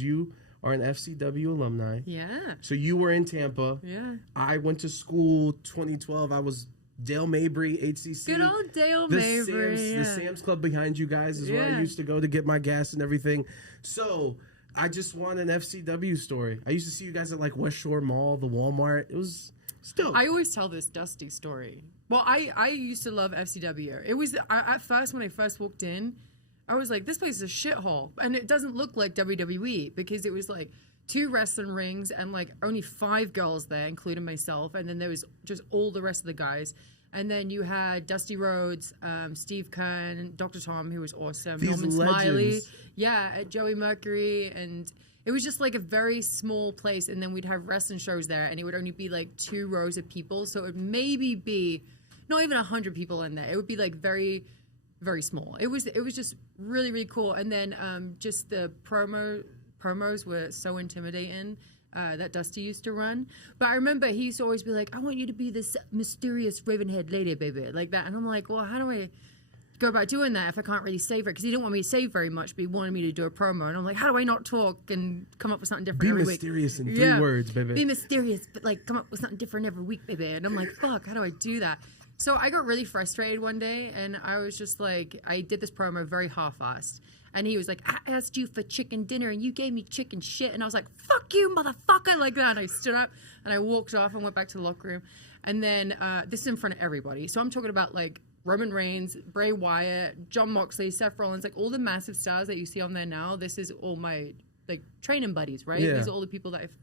You are an FCW alumni. Yeah. So you were in Tampa. Yeah. I went to school 2012. I was Dale Mabry, HCC. Good old Dale Mabry. The Sam's Club behind you guys is where I used to go to get my gas and everything. So I just want an FCW story. I used to see you guys at like West Shore Mall, the Walmart. It was still. I always tell this Dusty story. Well, I used to love FCW. It was at first when I first walked in, I was like, this place is a shithole. And it doesn't look like WWE because it was like 2 wrestling rings and like only 5 girls there, including myself. And then there was just all the rest of the guys. And then you had Dusty Rhodes, Steve Kern, Dr. Tom, who was awesome. These Norman legends. Smiley. Yeah, Joey Mercury. And it was just like a very small place. And then we'd have wrestling shows there. And it would only be like 2 rows of people. So it would maybe be not even 100 people in there. It would be like very, very small. It was just really, really cool. And then just the promos were so intimidating that Dusty used to run. But I remember he used to always be like, I want you to be this mysterious raven-haired lady, baby, like that. And I'm like, well, how do I go about doing that if I can't really save her? Because he didn't want me to save very much, but he wanted me to do a promo. And I'm like, how do I not talk and come up with something different every week? Be mysterious in 3 words, baby. Be mysterious, but like come up with something different every week, baby. And I'm like, fuck, how do I do that? So I got really frustrated one day, and I was just like, I did this promo very half-assed. And he was like, I asked you for chicken dinner, and you gave me chicken shit. And I was like, fuck you, motherfucker, like that. And I stood up, and I walked off and went back to the locker room. And then this is in front of everybody. So I'm talking about, like, Roman Reigns, Bray Wyatt, John Moxley, Seth Rollins, like, all the massive stars that you see on there now. This is all my, like, training buddies, right? Yeah. These are all the people that I've...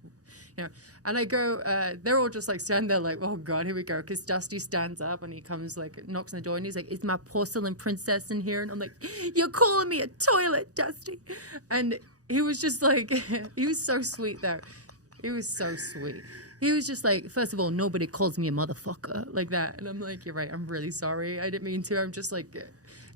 You know, and I go, they're all just like standing there like, oh God, here we go. Because Dusty stands up and he comes like, knocks on the door and he's like, is my porcelain princess in here? And I'm like, you're calling me a toilet, Dusty. And he was just like, he was so sweet though. He was so sweet. He was just like, first of all, nobody calls me a motherfucker like that. And I'm like, you're right. I'm really sorry. I didn't mean to. I'm just like...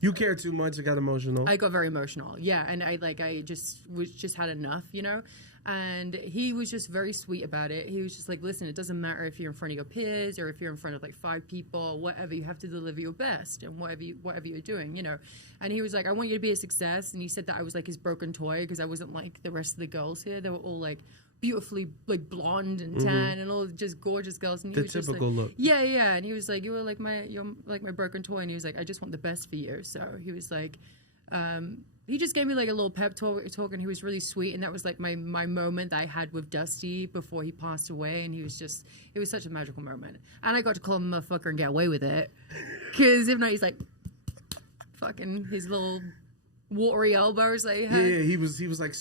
You care too much. I got emotional. I got very emotional. Yeah. And I just had enough, you know? And he was just very sweet about it. He was just like, listen, it doesn't matter if you're in front of your peers or if you're in front of like 5 people or whatever, you have to deliver your best and whatever you're doing, you know. And he was like, I want you to be a success. And he said that I was like his broken toy because I wasn't like the rest of the girls here. They were all like beautifully like blonde and tan and all just gorgeous girls. And he was typical just like, look. Yeah. And he was like, you're like my broken toy. And he was like, I just want the best for you. So he was like, he just gave me like a little pep talk and he was really sweet. And that was like my moment that I had with Dusty before he passed away. And he was just, it was such a magical moment. And I got to call him a motherfucker and get away with it. Because if not, he's like, fucking his little watery elbows. Like, yeah, he was like...